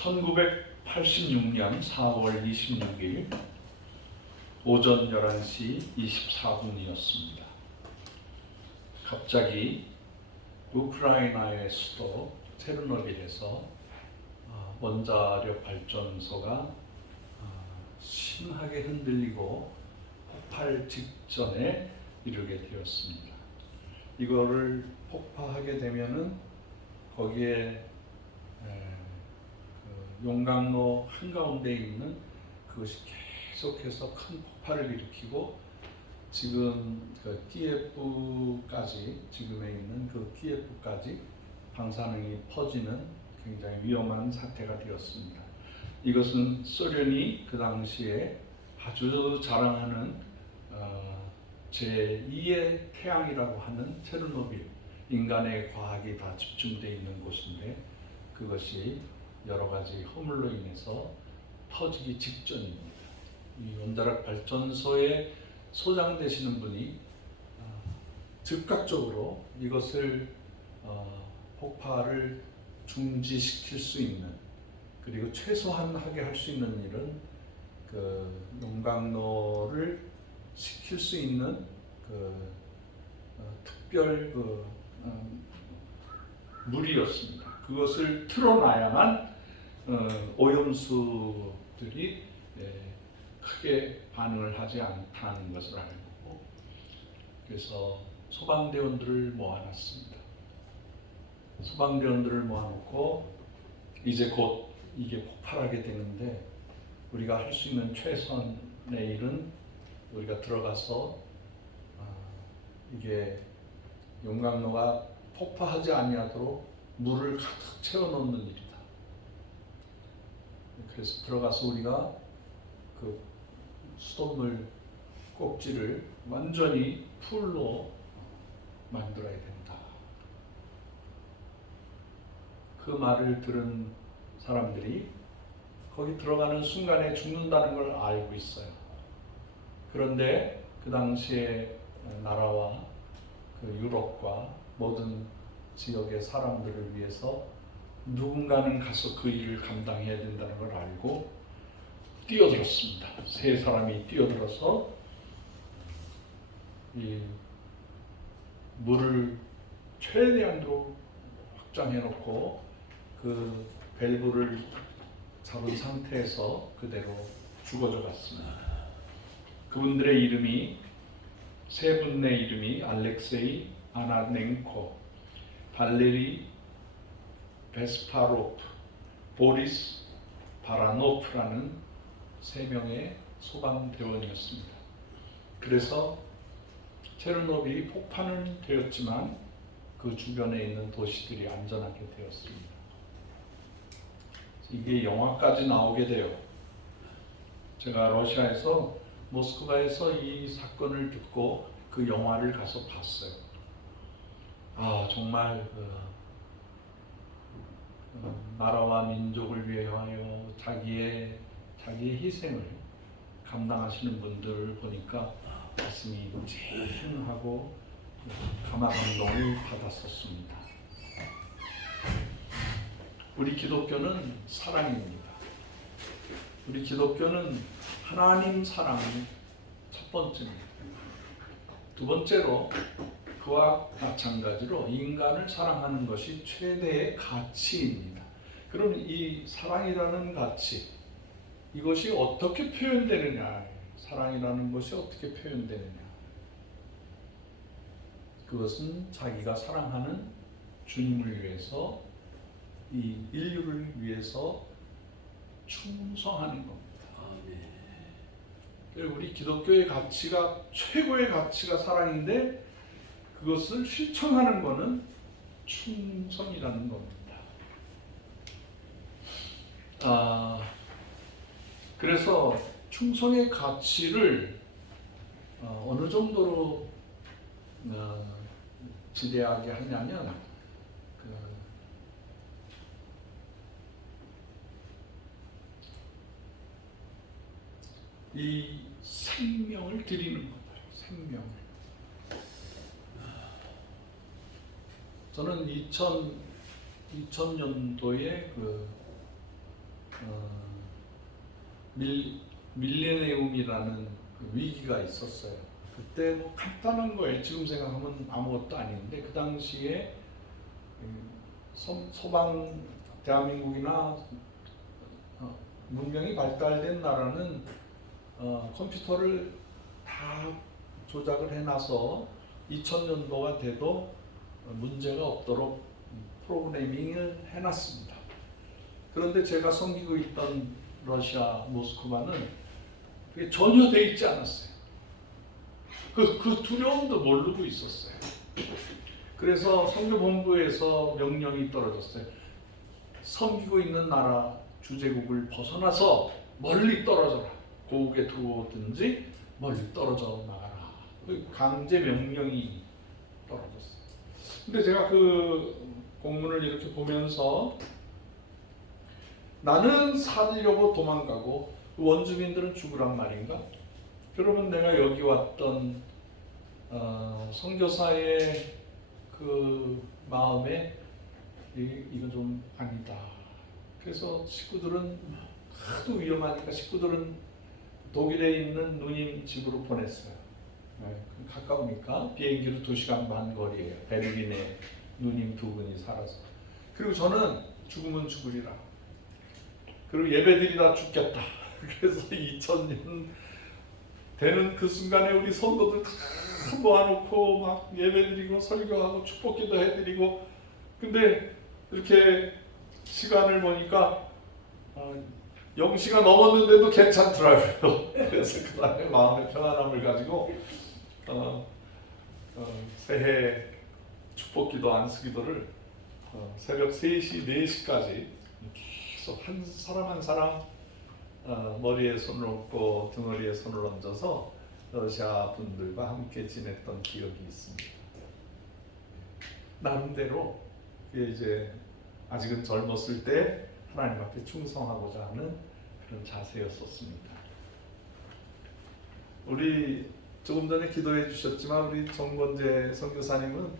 1986년 4월 26일 오전 11시 24분이었습니다. 갑자기 우크라이나의 수도 체르노빌에서 원자력 발전소가 심하게 흔들리고 폭발 직전에 이르게 되었습니다. 이거를 폭파하게 되면은 거기에 용광로 한가운데 있는 그것이 계속해서 큰 폭발을 일으키고 지금 그 키예프까지 지금에 있는 그 키예프까지 방사능이 퍼지는 굉장히 위험한 사태가 되었습니다. 이것은 소련이 그 당시에 아주 자랑하는 제2의 태양이라고 하는 체르노빌, 인간의 과학이 다 집중되어 있는 곳인데 그것이 여러 가지 허물로 인해서 터지기 직전입니다. 이 원자력 발전소의 소장 되시는 분이 즉각적으로 이것을 폭발을 중지시킬 수 있는 그리고 최소한하게 할 수 있는 일은 그 용광로를 시킬 수 있는 특별 물이었습니다. 그것을 틀어놔야만 오염수들이 크게 반응을 하지 않다는 것을 알고 그래서 소방대원들을 모아놨습니다. 소방대원들을 모아놓고 이제 곧 이게 폭발하게 되는데 우리가 할 수 있는 최선의 일은 우리가 들어가서 이게 용광로가 폭파하지 아니하도록 물을 가득 채워넣는 일이다. 그래서 들어가서 우리가 그 수돗물 꼭지를 완전히 풀로 만들어야 된다. 그 말을 들은 사람들이 거기 들어가는 순간에 죽는다는 걸 알고 있어요. 그런데 그 당시에 나라와 그 유럽과 모든 지역의 사람들을 위해서 누군가는 가서 그 일을 감당해야 된다는 걸 알고 뛰어들었습니다. 세 사람이 뛰어들어서 이 물을 최대한으로 확장해 놓고 그 밸브를 잡은 상태에서 그대로 죽어져 갔습니다. 그분들의 이름이 세 분의 이름이 알렉세이 아나넨코, 발레리 베스파로프, 보리스 바라노프라는 세 명의 소방대원이었습니다. 그래서 체르노빌이 폭파는 되었지만 그 주변에 있는 도시들이 안전하게 되었습니다. 이게 영화까지 나오게 돼요. 제가 러시아에서 모스크바에서 이 사건을 듣고 그 영화를 가서 봤어요. 정말 나라와 민족을 위하여 자기의 희생을 감당하시는 분들을 보니까 가슴이 찡하고 감화 감동을 받았었습니다. 우리 기독교는 사랑입니다. 우리 기독교는 하나님 사랑이 첫 번째입니다. 두 번째로 그와 마찬가지로 인간을 사랑하는 것이 최대의 가치입니다. 그럼 이 사랑이라는 가치, 이것이 어떻게 표현되느냐? 사랑이라는 것이 어떻게 표현되느냐? 그것은 자기가 사랑하는 주님을 위해서 이 인류를 위해서 충성하는 겁니다. 우리 기독교의 가치가 최고의 가치가 사랑인데 그것을 실천하는 것은 충성이라는 겁니다. 그래서 충성의 가치를 어느 정도로 지대하게 하냐면 이 생명을 드리는 거예요. 생명을. 저는 2000년도에 그 어, 밀레니움이라는 그 위기가 있었어요. 그때 뭐 간단한 거예요. 지금 생각하면 아무것도 아닌데 그 당시에 서방 대한민국이나 문명이 발달된 나라는 컴퓨터를 다 조작을 해놔서 2000년도가 돼도 문제가 없도록 프로그래밍을 해놨습니다. 그런데 제가 섬기고 있던 러시아 모스크바는 그게 전혀 돼 있지 않았어요. 그 두려움도 모르고 있었어요. 그래서 선교본부에서 명령이 떨어졌어요. 섬기고 있는 나라 주재국을 벗어나서 멀리 떨어져라. 고국에 들어오든지 멀리 떨어져 나가라. 강제 명령이 떨어졌어요. 근데 제가 그 공문을 이렇게 보면서 나는 살려고 도망가고 원주민들은 죽으란 말인가? 그러면 내가 여기 왔던 선교사의 그 마음에 이건 좀 아니다. 그래서 식구들은 하도 위험하니까 식구들은 독일에 있는 누님 집으로 보냈어요. 가까우니까 비행기로 2시간 반 거리예요. 베를린에 누님 2분이 살아서. 그리고 저는 죽으면 죽으리라. 그리고 예배드리다 죽겠다. 그래서 2000년 되는 그 순간에 우리 성도들 다 모아놓고 막 예배드리고 설교하고 축복기도 해드리고, 근데 이렇게 시간을 보니까 0시가 넘었는데도 괜찮더라고요. 그래서 그 다음에 마음의 편안함을 가지고 새해 축복기도 안수기도를 새벽 3시, 4시까지 계속 한 사람 한 사람 머리에 손을 얹고 등허리에 손을 얹어서 러시아 분들과 함께 지냈던 기억이 있습니다. 나름대로 이제 아직은 젊었을 때 하나님 앞에 충성하고자 하는 그런 자세였었습니다. 우리 조금 전에 기도해 주셨지만 우리 정권재 선교사님은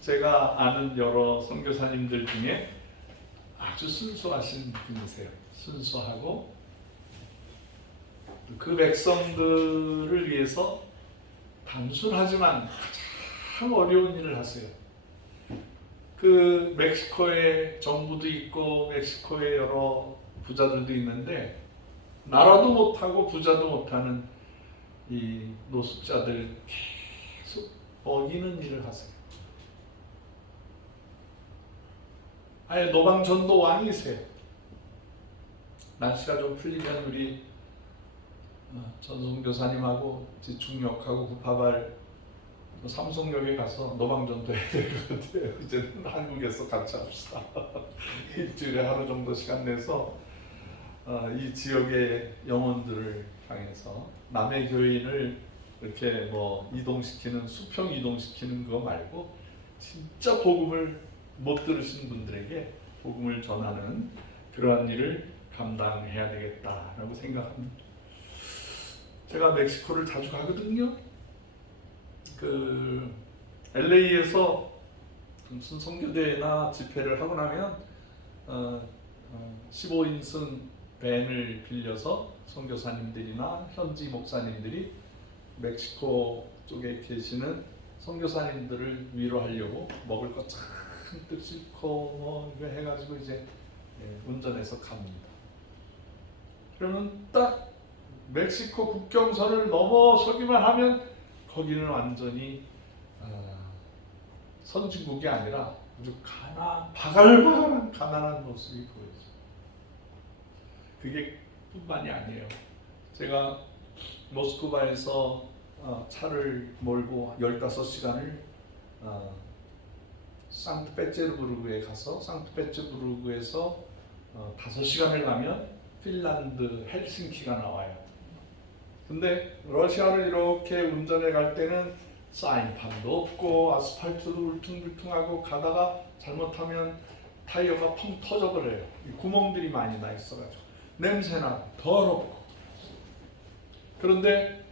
제가 아는 여러 선교사님들 중에 아주 순수하신 분이세요. 순수하고 그 백성들을 위해서 단순하지만 가장 어려운 일을 하세요. 그 멕시코에 정부도 있고 멕시코에 여러 부자들도 있는데 나라도 못하고 부자도 못하는 이 노숙자들 계속 먹이는 일을 하세요. 아예 노방전도왕이세요. 날씨가 좀 풀리면 우리 전송교사님하고 중역하고 구파발 삼성역에 가서 노방전도 해야 될 것 같아요. 이제는 한국에서 같이 합시다. 일주일에 하루 정도 시간 내서 이 지역의 영혼들을 향해서 남의 교인을 이렇게 뭐 이동시키는 수평 이동시키는 거 말고 진짜 복음을 못 들으신 분들에게 복음을 전하는 그러한 일을 감당해야 되겠다라고 생각합니다. 제가 멕시코를 자주 가거든요. 그 LA에서 무슨 선교대회나 집회를 하고 나면 15인승 밴을 빌려서 선교사님들이나 현지 목사님들이 멕시코 쪽에 계시는 선교사님들을 위로하려고 먹을 거 잔뜩 싣고 뭐 이거 해가지고 이제 운전해서 갑니다. 그러면 딱 멕시코 국경선을 넘어서기만 하면 거기는 완전히 선진국이 아니라 아주 바글바글한 가난한 모습이 보여요. 그게 뿐만이 아니에요. 제가 모스크바에서 차를 몰고 15시간을 상트페테르부르크에 가서 상트페테르부르크에서 5시간을 가면 핀란드 헬싱키가 나와요. 근데 러시아를 이렇게 운전해 갈 때는 사인판도 없고 아스팔트도 울퉁불퉁하고 가다가 잘못하면 타이어가 펑 터져버려요. 구멍들이 많이 나 있어가지고 냄새나고 더럽고. 그런데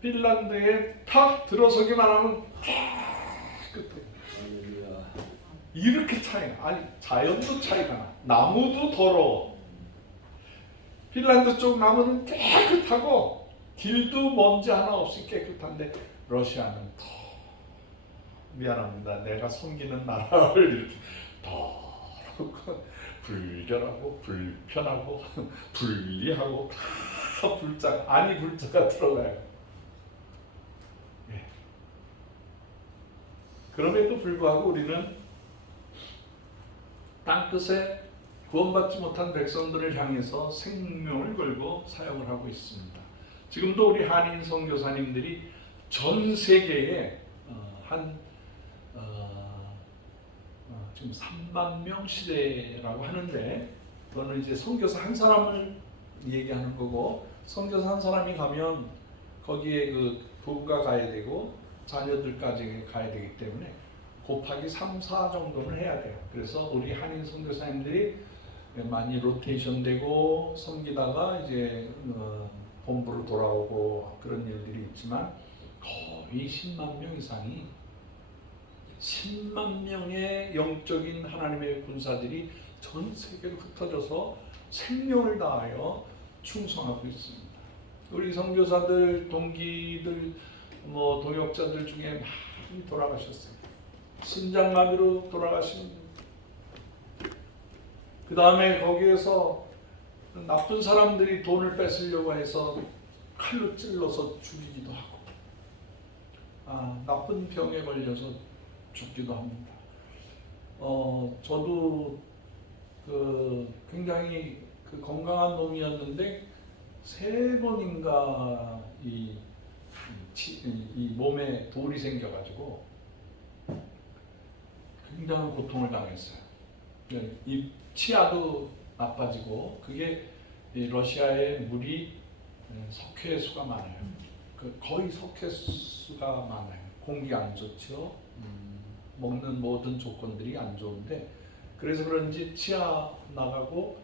핀란드에 탁 들어서기만 하면 깨끗해. 이렇게 차이나. 아니 자연도 차이가 나. 나무도 더러워. 핀란드 쪽 나무는 깨끗하고 길도 먼지 하나 없이 깨끗한데 러시아는 더 미안합니다. 내가 섬기는 나라를 이렇게 더럽고 불결하고 불편하고 불리하고 다 불자 아니 불자가 들어가요. 예. 그럼에도 불구하고 우리는 땅끝에 구원받지 못한 백성들을 향해서 생명을 걸고 사역을 하고 있습니다. 지금도 우리 한인 선교사님들이 전 세계에 지금 3만 명 시대라고 하는데, 그거는 이제 선교사 한 사람을 얘기하는 거고, 선교사 한 사람이 가면 거기에 그 부부가 가야 되고 자녀들까지 가야 되기 때문에 곱하기 3, 4 정도는 해야 돼요. 그래서 우리 한인 선교사님들이 많이 로테이션 되고 섬기다가 이제 본부로 돌아오고 그런 일들이 있지만, 거의 10만 명 이상이 10만 명의 영적인 하나님의 군사들이 전 세계로 흩어져서 생명을 다하여 충성하고 있습니다. 우리 선교사들, 동기들, 동역자들 중에 많이 돌아가셨어요. 심장마비로 돌아가신, 그 다음에 거기에서 나쁜 사람들이 돈을 뺏으려고 해서 칼로 찔러서 죽이기도 하고, 나쁜 병에 걸려서 죽기도 합니다. 저도 굉장히 건강한 놈이었는데 3번인가 이 몸에 돌이 생겨가지고 굉장한 고통을 당했어요. 이 치아도 나빠지고, 그게 러시아의 물이 석회수가 많아요. 거의 석회수가 많아요. 공기 안 좋죠. 먹는 모든 조건들이 안 좋은데, 그래서 그런지 치아 나가고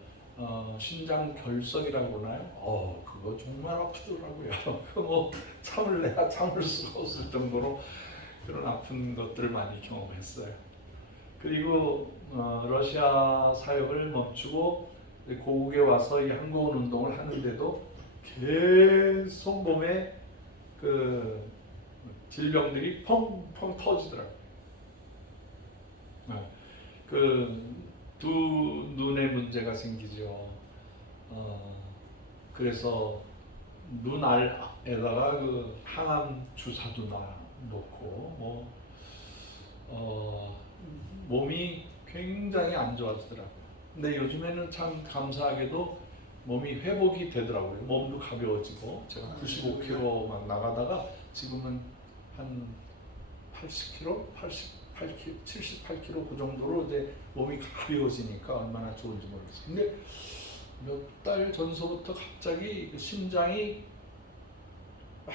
신장 결석이라고 하나요? 그거 정말 아프더라고요. 그거 참을래야 참을 수가 없을 정도로 그런 아픈 것들을 많이 경험했어요. 그리고 러시아 사역을 멈추고 고국에 와서 이 한국원 운동을 하는데도 계속 몸에 그 질병들이 펑펑 터지더라고요. 두 눈에 문제가 생기죠. 그래서 눈알에다가 그 항암 주사도 놓고 몸이 굉장히 안 좋아지더라고요. 근데 요즘에는 참 감사하게도 몸이 회복이 되더라고요. 몸도 가벼워지고, 제가 95kg 막 나가다가 지금은 한 80kg, 88kg, 78kg 그 정도로 이제 몸이 가벼워지니까 얼마나 좋은지 모르겠어요. 근데 몇 달 전서부터 갑자기 그 심장이 막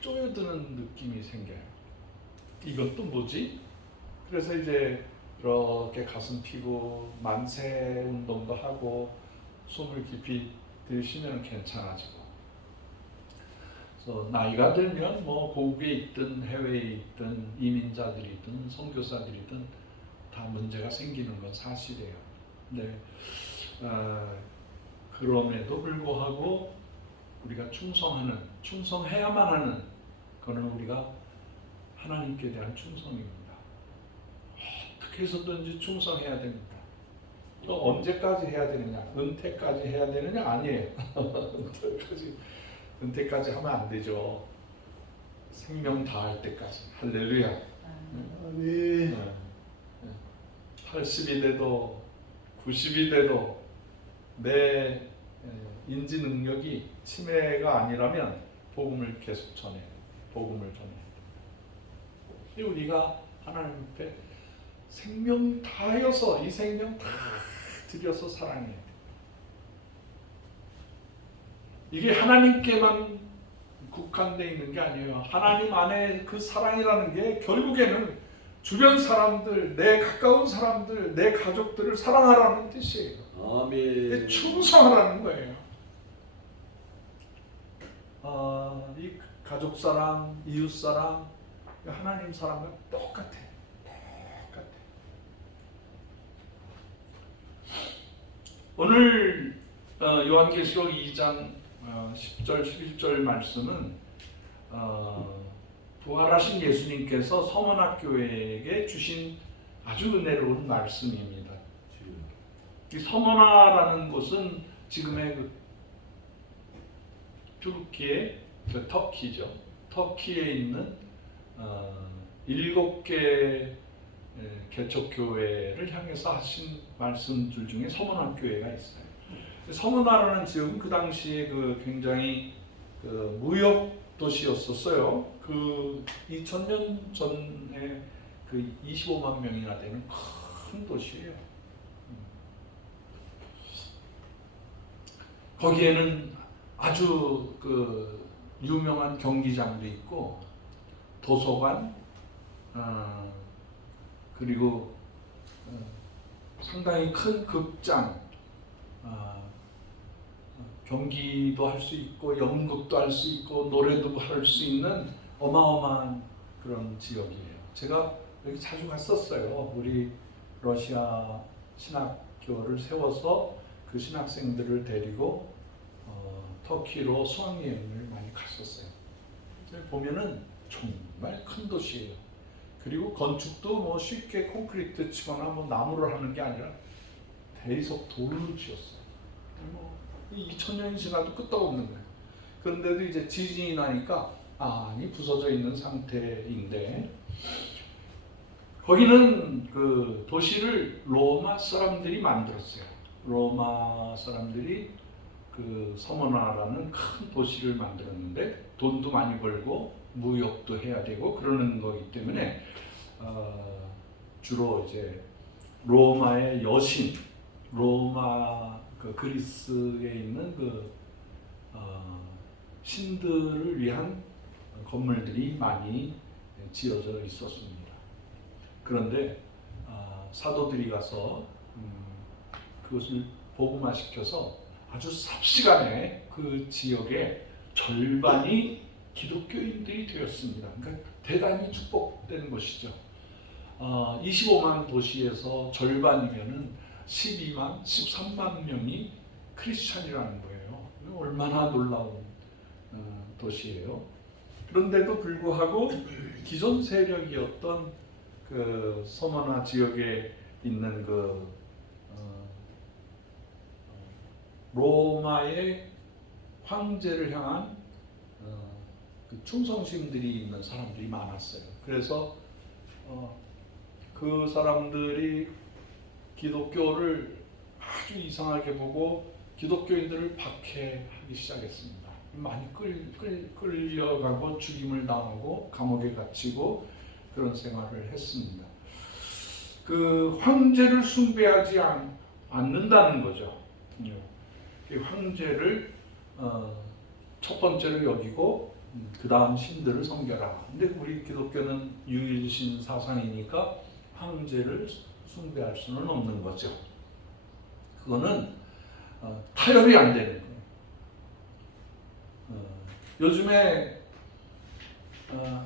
쪼여드는 느낌이 생겨요. 이것도 뭐지? 그래서 이제 이렇게 가슴 피고 만세 운동도 하고 숨을 깊이 들이쉬면 괜찮아지고, 그래서 나이가 들면 고국에 있든 해외에 있든 이민자들이든 선교사들이든 다 문제가 생기는 건 사실이에요. 근데 그럼에도 불구하고 우리가 충성해야만 하는 그거는 우리가 하나님께 대한 충성입니다. 어떻게 해서든지 충성해야 됩니다. 또 언제까지 해야 되느냐? 은퇴까지 해야 되느냐? 아니에요. 은퇴까지 하면 안 되죠. 생명 다할 때까지. 할렐루야. 80이 돼도 90이 돼도 내 인지 능력이 치매가 아니라면 복음을 계속 전해. 복음을 전해. 우리가 하나님 앞에 생명 다하여서, 이 생명 다 드려서 사랑해. 이게 하나님께만 국한되어 있는 게 아니에요. 하나님 안에 그 사랑이라는 게 결국에는 주변 사람들, 내 가까운 사람들, 내 가족들을 사랑하라는 뜻이에요. 아멘. 충성하라는 거예요. 이 가족 사랑, 이웃 사랑, 하나님 사랑과 똑같아. 오늘 요한계시록 2장 10절 11절 말씀은 부활하신 예수님께서 서머나교회에게 주신 아주 은혜로운 말씀입니다. 이 서머나라는 곳은 지금의 그 튀르키예, 그 터키죠. 터키에 있는 7개 개척교회를 향해서 하신 말씀들 중에 서머나 교회가 있어요. 서머나라는 지역은 그 당시에 그 굉장히 그 무역 도시였었어요. 그 2000년 전에 그 25만 명이나 되는 큰 도시예요. 거기에는 아주 그 유명한 경기장도 있고 도서관, 그리고 상당히 큰 극장, 경기도 할 수 있고 연극도 할 수 있고 노래도 할 수 있는 어마어마한 그런 지역이에요. 제가 여기 자주 갔었어요. 우리 러시아 신학교를 세워서 그 신학생들을 데리고 터키로 수학여행을 많이 갔었어요. 보면은 정말 큰 도시예요. 그리고 건축도 뭐 쉽게 콘크리트 치거나 뭐 나무를 하는 게 아니라 대리석 돌로 지었어요. 뭐 2000년이 지나도 끄떡없는 거예요. 그런데도 이제 지진이 나니까 많이 부서져 있는 상태인데, 거기는 그 도시를 로마 사람들이 만들었어요. 로마 사람들이 그 서머나라는 큰 도시를 만들었는데 돈도 많이 벌고 무역도 해야 되고 그러는 거기 때문에 주로 이제 로마의 여신, 로마 그 그리스에 있는 그 신들을 위한 건물들이 많이 지어져 있었습니다. 그런데 사도들이 가서 그것을 복음화시켜서 아주 삽시간에 그 지역의 절반이 기독교인들이 되었습니다. 그러니까 대단히 축복되는 것이죠. 25만 도시에서 절반이면은 12만, 13만 명이 크리스찬이라는 거예요. 얼마나 놀라운 도시예요. 그런데도 불구하고 기존 세력이었던 그 서머나 지역에 있는 그 로마의 황제를 향한 그 충성심들이 있는 사람들이 많았어요. 그래서 그 사람들이 기독교를 아주 이상하게 보고 기독교인들을 박해하기 시작했습니다. 많이 끌려가고 죽임을 당하고 감옥에 갇히고 그런 생활을 했습니다. 그 황제를 숭배하지 않는다는 거죠. 그 황제를 첫 번째로 여기고 그 다음 신들을 섬겨라. 근데 우리 기독교는 유일신 사상이니까 황제를 숭배할 수는 없는 거죠. 그거는 타협이 안 되는 거예요. 요즘에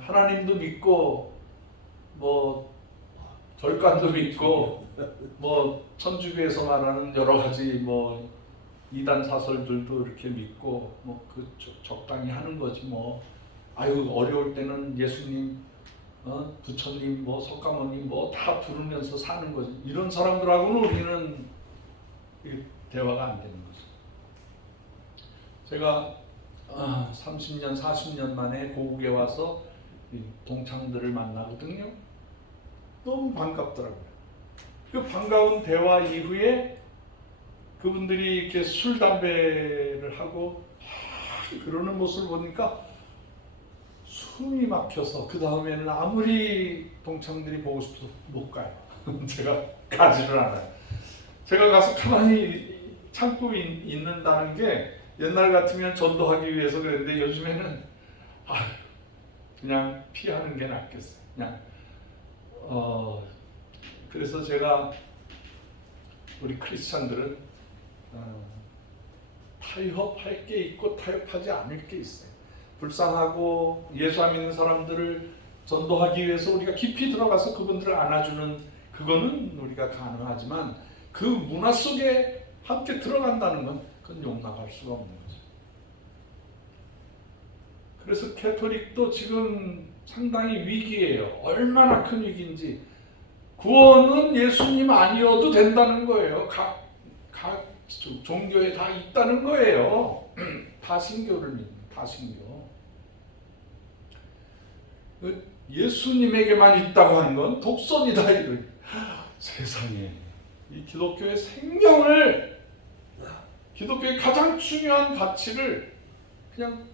하나님도 믿고 뭐 절간도 믿고 뭐 천주교에서 말하는 여러 가지 뭐 이단 사설들도 이렇게 믿고 뭐 그 적당히 하는 거지 뭐. 아유 어려울 때는 예수님, 부처님, 뭐 석가모님 뭐 다 부르면서 사는 거지. 이런 사람들하고는 우리는 대화가 안 되는 거죠. 제가 30년, 40년 만에 고국에 와서 동창들을 만나거든요. 너무 반갑더라고요. 그 반가운 대화 이후에 그분들이 이렇게 술, 담배를 하고 그러는 모습을 보니까 숨이 막혀서 그 다음에는 아무리 동창들이 보고 싶어도 못 가요. 제가 가지를 않아요. 제가 가서 가만히 참고 있는다는 게 옛날 같으면 전도하기 위해서 그랬는데 요즘에는 그냥 피하는 게 낫겠어요. 그냥 그래서 제가 우리 크리스찬들은 타협할 게 있고 타협하지 않을 게 있어요. 불쌍하고 예수 안 믿는 사람들을 전도하기 위해서 우리가 깊이 들어가서 그분들을 안아주는 그거는 우리가 가능하지만 그 문화 속에 함께 들어간다는 건 그건 용납할 수가 없는 거죠. 그래서 캐톨릭도 지금 상당히 위기예요. 얼마나 큰 위기인지. 구원은 예수님 아니어도 된다는 거예요. 각 종교에 다 있다는 거예요. 다신교를 믿는 다신교. 예수님에게만 있다고 하는 건 독선이다. 이걸 세상에 이 기독교의 생명을, 기독교의 가장 중요한 가치를 그냥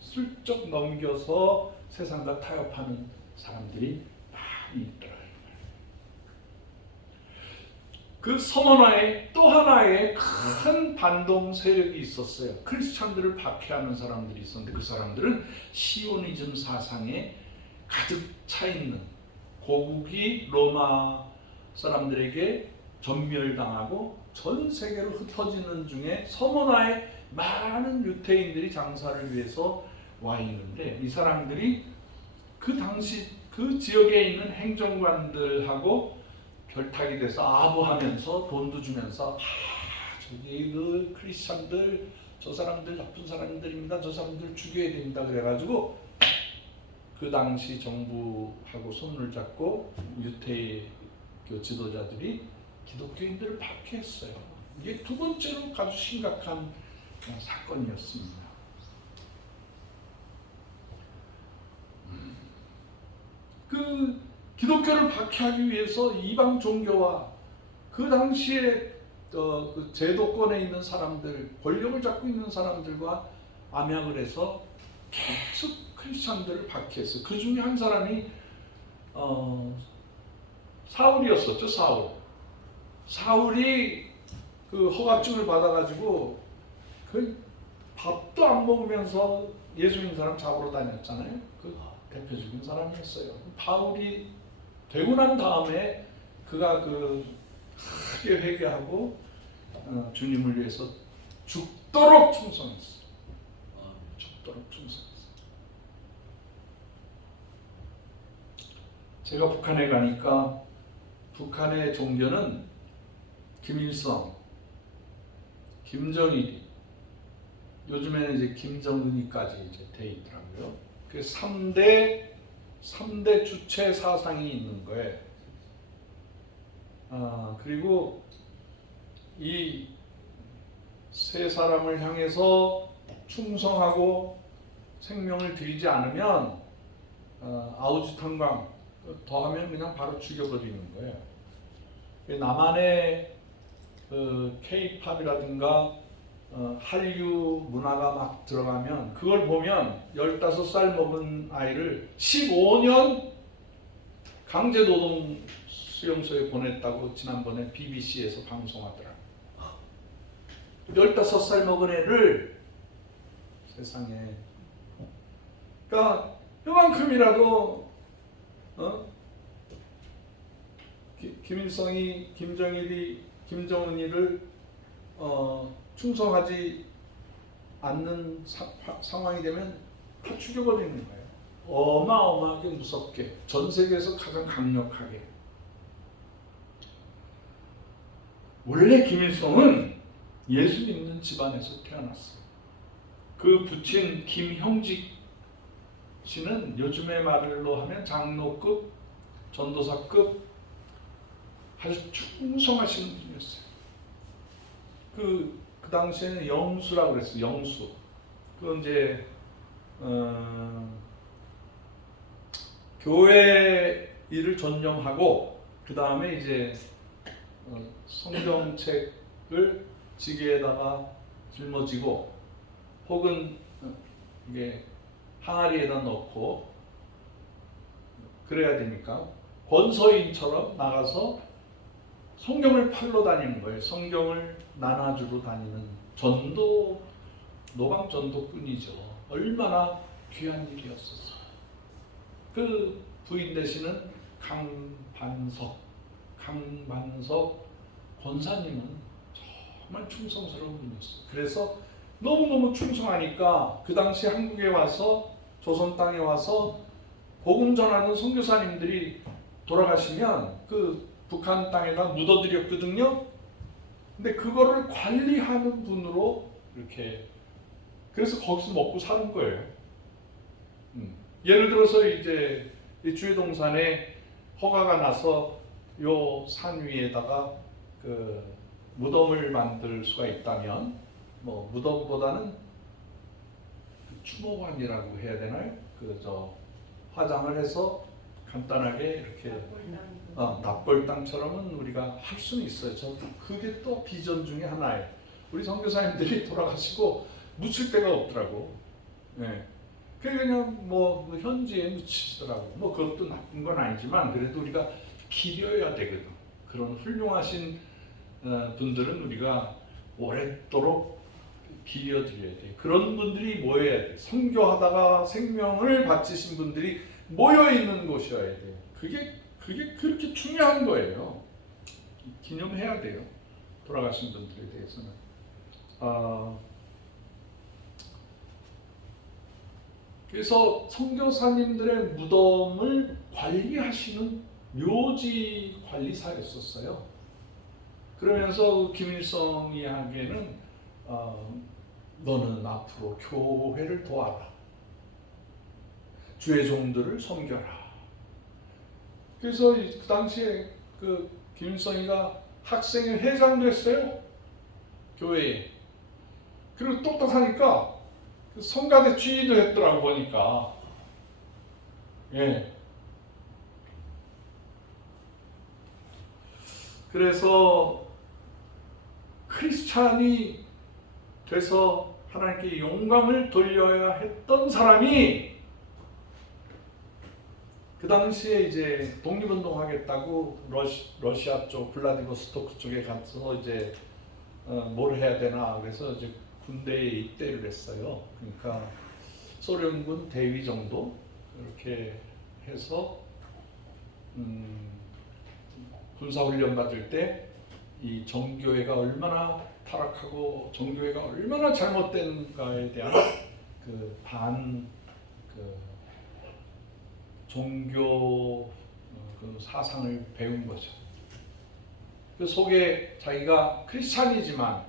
슬쩍 넘겨서 세상과 타협하는 사람들이 많이 있더라고요. 그 선언하에 또 하나의 큰 반동 세력이 있었어요. 크리스찬들을 박해하는 사람들이 있었는데 그 사람들은 시오니즘 사상에 가득 차 있는, 고국이 로마 사람들에게 전멸당하고 전 세계로 흩어지는 중에 서머나에 많은 유태인들이 장사를 위해서 와 있는데, 이 사람들이 그 당시 그 지역에 있는 행정관들하고 결탁이 돼서 아부하면서 돈도 주면서 저기 그 크리스찬들, 저 사람들 나쁜 사람들입니다, 저 사람들 죽여야 됩니다 그래가지고 그 당시 정부하고 손을 잡고 유태교 지도자들이 기독교인들을 박해했어요. 이게 두 번째로 아주 심각한 사건이었습니다. 그 기독교를 박해하기 위해서 이방 종교와 그 당시에 그 제도권에 있는 사람들, 권력을 잡고 있는 사람들과 암약을 해서 계속 크리스찬들을 박해했어요. 그 중에 한 사람이 사울이었었죠. 사울이 그 허가증을 받아가지고 그 밥도 안 먹으면서 예수 믿는 사람 잡으러 다녔잖아요. 그 대표적인 사람이었어요. 바울이 되고 난 다음에 그가 크게 회개하고 주님을 위해서 죽도록 충성했어요. 죽도록 충성했어요. 제가 북한에 가니까 북한의 종교는 김일성, 김정일이, 요즘에는 이제 김정은이까지 이제 돼 있더라고요. 그 3대 주체 사상이 있는 거예요. 그리고 이 세 사람을 향해서 충성하고 생명을 들이지 않으면 아우주탄광 더하면 그냥 바로 죽여버리는 거예요. 남한의 K-팝이라든가 한류 문화가 막 들어가면 그걸 보면 15살 먹은 아이를 15년 강제노동 수용소에 보냈다고 지난번에 BBC에서 방송하더라고요. 15살 먹은 애를 세상에, 그러니까 요만큼이라도 김일성이, 김정일이, 김정은이를 충성하지 않는 상황이 되면 다 죽여버리는 거예요. 어마어마하게 무섭게, 전 세계에서 가장 강력하게. 원래 김일성은 예수 믿는 집안에서 태어났어요. 그 부친 김형직 씨는 요즘의 말로 하면 장로급, 전도사급 아주 충성하신 분이었어요. 그 당시에는 영수라고 그랬어요. 영수. 그 이제 교회 일을 전념하고 그 다음에 이제 성경책을 지게에다가 짊어지고 혹은 이게 항아리에다 넣고 그래야 되니까 권서인처럼 나가서 성경을 팔러 다니는 거예요. 성경을 나눠주러 다니는 전도, 노방 전도꾼이죠. 얼마나 귀한 일이었었어요. 그 부인 되시는 강반석 권사님은 정말 충성스러운 분이었어요. 그래서 너무너무 충성하니까 그 당시 한국에 와서, 조선 땅에 와서 복음 전하는 선교사님들이 돌아가시면 그 북한 땅에다 묻어드렸거든요. 근데 그거를 관리하는 분으로 이렇게, 그래서 거기서 먹고 사는 거예요. 예를 들어서 이제 이 주회동산에 허가가 나서 요 산 위에다가 그 무덤을 만들 수가 있다면, 뭐 무덤보다는 추모관이라고 해야 되나요? 그 화장을 해서 간단하게 이렇게 납골 땅처럼은 우리가 할 수는 있어요. 그게 또 비전 중에 하나예요. 우리 선교사님들이 돌아가시고 묻힐 데가 없더라고. 네. 그냥 뭐 현지에 묻히시더라고. 뭐 그것도 나쁜 건 아니지만 그래도 우리가 기려야 되거든. 그런 훌륭하신 분들은 우리가 오랫도록 기려드려야 돼. 그런 분들이 모여야 돼. 선교하다가 생명을 바치신 분들이 모여 있는 곳이어야 돼요. 그게 그렇게 중요한 거예요. 기념해야 돼요. 돌아가신 분들에 대해서는. 그래서 선교사님들의 무덤을 관리하시는 묘지 관리사였었어요. 그러면서 김일성이 하기에는 너는 앞으로 교회를 도와라. 주의 종들을 섬겨라. 그래서 그 당시에 그 김일성이가 학생회 회장도 했어요. 교회에. 그리고 똑똑하니까 그 성가대 주의도 했더라고 보니까. 예. 그래서 크리스찬이 돼서 하나님께 영광을 돌려야 했던 사람이 그 당시에 이제 독립운동 하겠다고 러시아 쪽 블라디보스토크 쪽에 가서 이제 뭘 해야 되나 그래서 이제 군대에 입대를 했어요. 그러니까 소련군 대위 정도 이렇게 해서 군사훈련 받을 때 이 정교회가 얼마나 타락하고 정교회가 얼마나 잘못된가에 대한 그 종교 그 사상을 배운 거죠. 그 속에 자기가 크리스찬이지만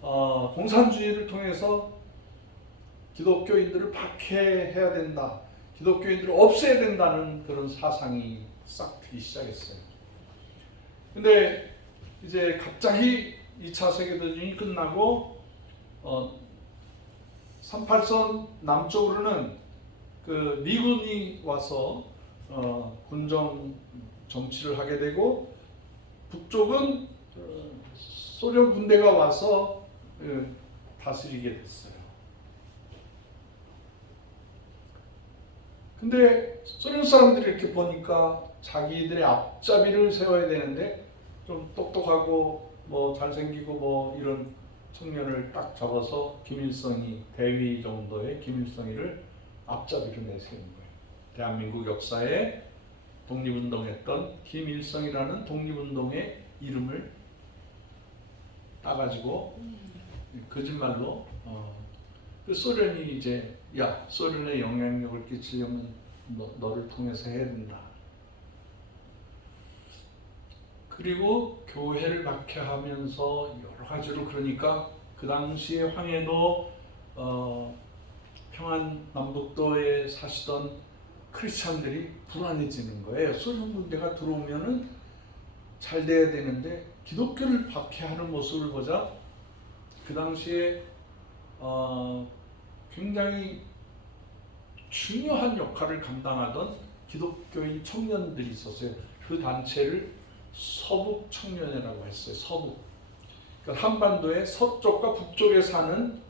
공산주의를 통해서 기독교인들을 박해해야 된다, 기독교인들을 없애야 된다는 그런 사상이 싹 트기 시작했어요. 근데 이제 갑자기 2차 세계대전이 끝나고 38선 남쪽으로는 그 미군이 와서 군정 정치를 하게 되고 북쪽은 소련 군대가 와서 다스리게 됐어요. 근데 소련 사람들이 이렇게 보니까 자기들의 앞잡이를 세워야 되는데 좀 똑똑하고 뭐 잘생기고 뭐 이런 청년을 딱 잡아서 김일성이 대위 정도의 김일성이를 앞잡이로 내세운 거예요. 대한민국 역사에 독립운동했던 김일성이라는 독립운동의 이름을 따가지고 거짓말로 그 소련이 이제 야 소련에 영향력을 끼치려면 너를 통해서 해야 된다. 그리고 교회를 박해하면서 여러 가지로 그러니까 그 당시에 황해도 평안남북도에 사시던 크리스찬들이 불안해지는 거예요. 소련 군대가 들어오면은 잘 돼야 되는데 기독교를 박해하는 모습을 보자 그 당시에 굉장히 중요한 역할을 감당하던 기독교인 청년들이 있었어요. 그 단체를 서북 청년회라고 했어요. 서북. 그러니까 한반도의 서쪽과 북쪽에 사는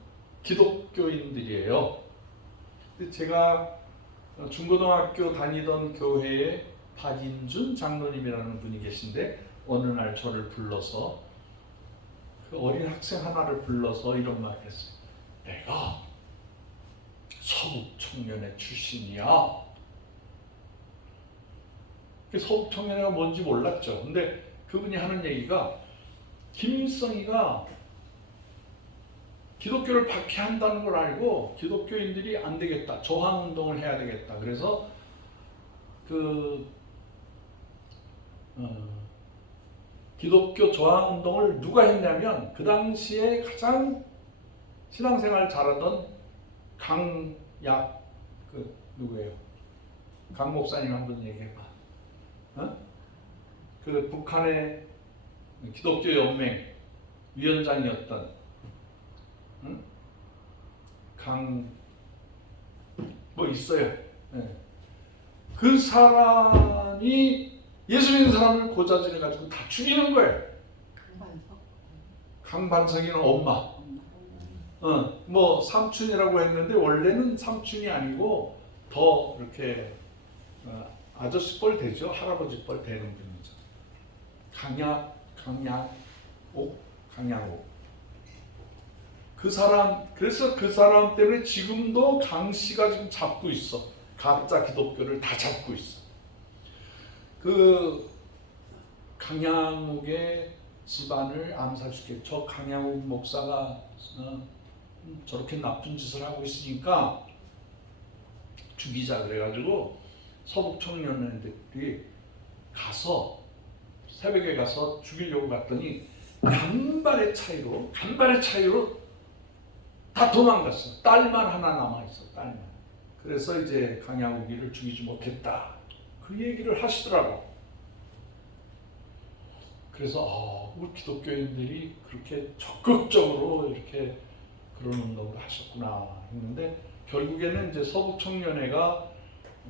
기독교인들이에요. 근데 제가 중고등학교 다니던 교회에 박인준 장로님이라는 분이 계신데 어느 날 저를 불러서 그 어린 학생 하나를 불러서 이런 말을 했어요. 내가 서북 청년회 출신이야. 서북 청년회가 뭔지 몰랐죠. 근데 그분이 하는 얘기가 김일성이가 기독교를 박해한다는 걸 알고 기독교인들이 안 되겠다. 저항운동을 해야 되겠다. 그래서 기독교 저항운동을 누가 했냐면 그 당시에 가장 신앙생활 잘하던 강약 누구예요? 강 목사님 한번 얘기해봐. 어? 그 북한의 기독교 연맹 위원장이었던 응? 뭐 있어요. 네. 그 사람이 예수 믿는 사람을 고자질해 가지고 다 죽이는 거예요. 강반석이는 엄마. 뭐 삼촌이라고 했는데 원래는 삼촌이 아니고 더 이렇게 아저씨 뻘 되죠. 할아버지 뻘 되는 분이죠. 강양옥. 그 사람, 그래서 그 사람 때문에 지금도 강씨가 지금 잡고 있어. 가짜 기독교를 다 잡고 있어. 그 강양옥의 집안을 암살시켜. 저 강양옥 목사가 저렇게 나쁜 짓을 하고 있으니까 죽이자 그래가지고 서북 청년들이 가서 새벽에 가서 죽이려고 갔더니 간발의 차이로 다 도망갔어. 딸만 하나 남아있어. 딸만. 그래서 이제 강양욱이를 죽이지 못했다. 그 얘기를 하시더라고. 그래서 우리 기독교인들이 그렇게 적극적으로 이렇게 그런 운동을 하셨구나 했는데 결국에는 이제 서북 청년회가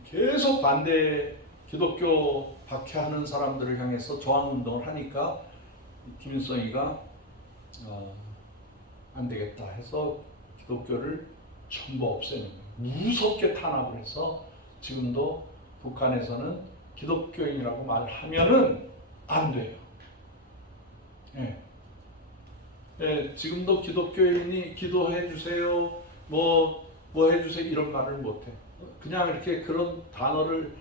계속 반대 기독교 박해하는 사람들을 향해서 저항 운동을 하니까 김일성이가 안 되겠다 해서 기독교를 전부 없애는 거예요. 무섭게 탄압을 해서 지금도 북한에서는 기독교인이라고 말하면은 안 돼요. 예, 지금도 기독교인이 기도해 주세요, 뭐 해주세요 이런 말을 못해. 그냥 이렇게 그런 단어를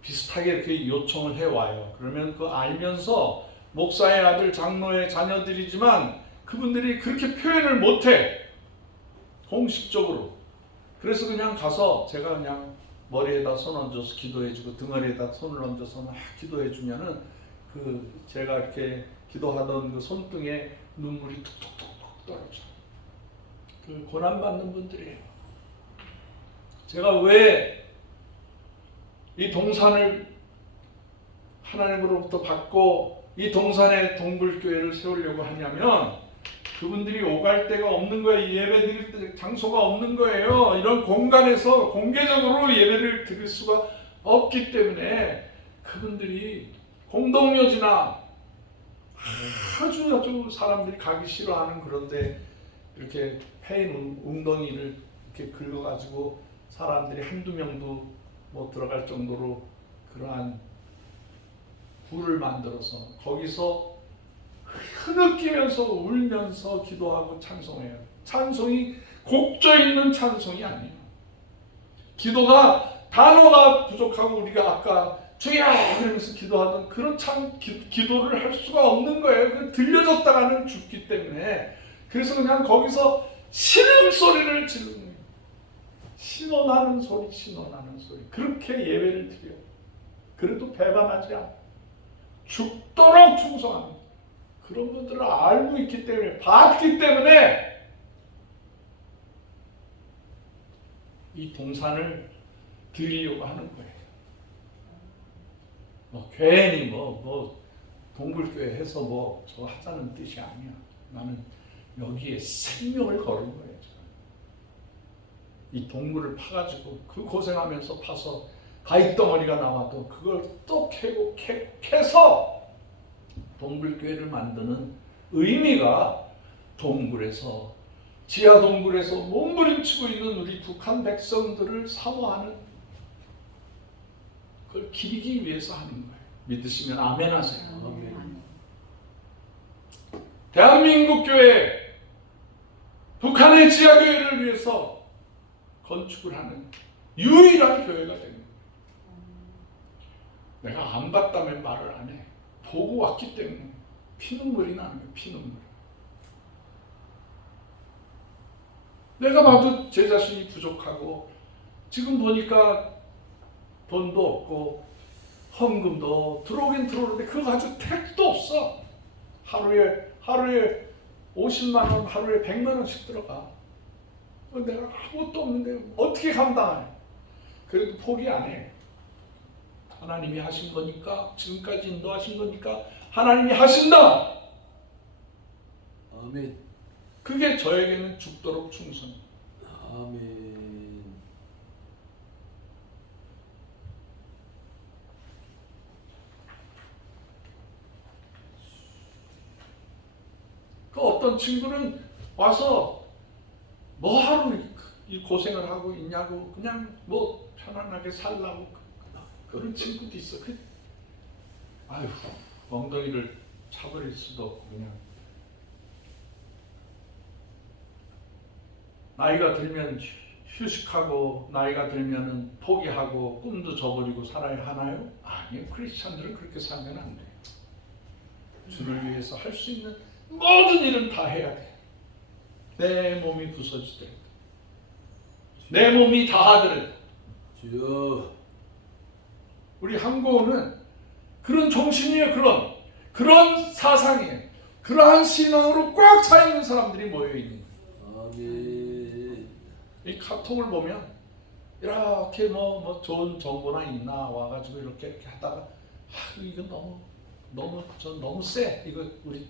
비슷하게 이렇게 요청을 해와요. 그러면 그거 알면서 목사의 아들, 장로의 자녀들이지만 그분들이 그렇게 표현을 못해. 공식적으로. 그래서 그냥 가서 제가 그냥 머리에다 손 얹어서 기도해주고 등허리에다 손을 얹어서 막 기도해주면은 제가 이렇게 기도하던 그 손등에 눈물이 툭툭툭툭 떨어져. 그 고난받는 분들이에요. 제가 왜 이 동산을 하나님으로부터 받고 이 동산에 동굴교회를 세우려고 하냐면 그분들이 오갈 데가 없는 거예요. 예배 드릴 장소가 없는 거예요. 이런 공간에서 공개적으로 예배를 드릴 수가 없기 때문에 그분들이 공동묘지나 아주 사람들이 가기 싫어하는 그런데 이렇게 폐인 웅덩이를 이렇게 긁어가지고 사람들이 한두 명도 못 들어갈 정도로 그러한 굴을 만들어서 거기서 흐느끼면서 울면서 기도하고 찬송해요. 찬송이 곡조 있는 찬송이 아니에요. 기도가 단어가 부족하고 우리가 아까 주여 그러면서 기도하던 그런 기도를 할 수가 없는 거예요. 들려졌다가는 죽기 때문에. 그래서 그냥 거기서 신음소리를 지르는 거예요. 신원하는 소리. 그렇게 예배를 드려요. 그래도 배반하지 않아요. 죽도록 충성합니다. 그런 분들을 알고 있기 때문에, 봤기 때문에 이 동산을 드리려고 하는 거예요. 괜히 동굴교회 해서 저 하자는 뜻이 아니야. 나는 여기에 생명을 거는 거예요. 이 동굴을 파가지고 그 고생하면서 파서 가위덩어리가 나와도 그걸 또 캐서 동굴교회를 만드는 의미가 동굴에서 지하 동굴에서 몸부림치고 있는 우리 북한 백성들을 사모하는 그걸 기리기 위해서 하는 거예요. 믿으시면 아멘 하세요. 대한민국 교회, 북한의 지하교회를 위해서 건축을 하는 유일한 교회가 됩니다. 내가 안 봤다면 말을 안 해. 보고 왔기 때문에 피눈물이 나는 거예요. 피눈물. 내가 봐도 제 자신이 부족하고 지금 보니까 돈도 없고 헌금도 들어오긴 들어오는데 그거 가지고 택도 없어. 하루에 50만 원, 하루에 100만 원씩 들어가. 내가 아무것도 없는데 어떻게 감당해? 그래도 포기 안 해. 하나님이 하신 거니까, 지금까지 인도하신 거니까 하나님이 하신다. 아멘. 그게 저에게는 죽도록 충성. 아멘. 그 어떤 친구는 와서 뭐 하루 이 고생을 하고 있냐고, 그냥 뭐 편안하게 살라고 그런 친구도 있어. 아휴, 엉덩이를 차버릴 수도 없고 그냥. 나이가 들면 휴식하고 나이가 들면은 포기하고 꿈도 저버리고 살아야 하나요? 아니요. 크리스찬들은 그렇게 살면 안 돼요. 주를 위해서 할 수 있는 모든 일은 다 해야 돼. 내 몸이 부서지더라도, 내 몸이 다하더라도. 주여. 우리 한국은 그런 정신이에요. 그런 사상이에요. 그러한 신앙으로 꽉 차 있는 사람들이 모여 있는 거예요. 아멘. 이 카톡을 보면 이렇게 뭐 좋은 정보나 있나 와가지고 이렇게 하다가 이거 너무 세. 이거 우리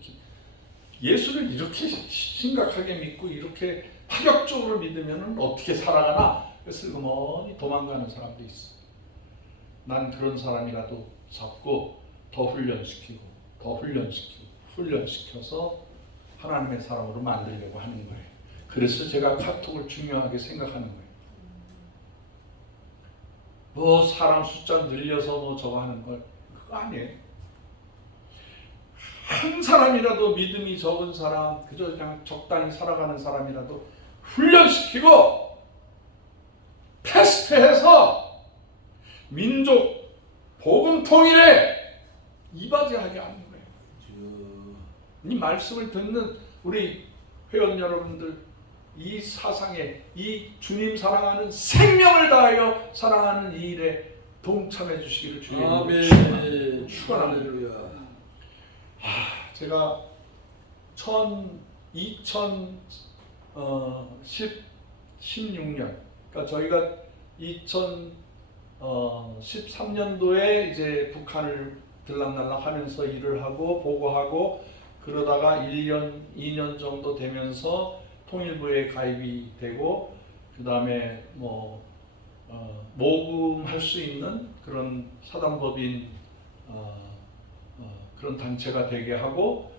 예수를 이렇게 심각하게 믿고 이렇게 파격적으로 믿으면 어떻게 살아가나? 그래서 슬그머니 도망가는 사람도 있어. 난 그런 사람이라도 잡고 더 훈련시켜서 하나님의 사람으로 만들려고 하는 거예요. 그래서 제가 카톡을 중요하게 생각하는 거예요. 뭐 사람 숫자 늘려서 뭐 저거 하는 거 그거 아니에요. 한 사람이라도 믿음이 적은 사람, 그저 그냥 적당히 살아가는 사람이라도 훈련시키고 테스트해서 민족 복음 통일에 이바지하게 하는 거예요. 이 말씀을 듣는 우리 회원 여러분들, 이 사상에, 이 주님 사랑하는 생명을 다하여 사랑하는 이 일에 동참해 주시기를 주님으로 축원합니다. 제가 2016년, 그러니까 저희가 2013년도에 이제 북한을 들락날락 하면서 일을 하고 보고하고 그러다가 1년, 2년 정도 되면서 통일부에 가입이 되고 그 다음에 모금할 수 있는 그런 사단법인 그런 단체가 되게 하고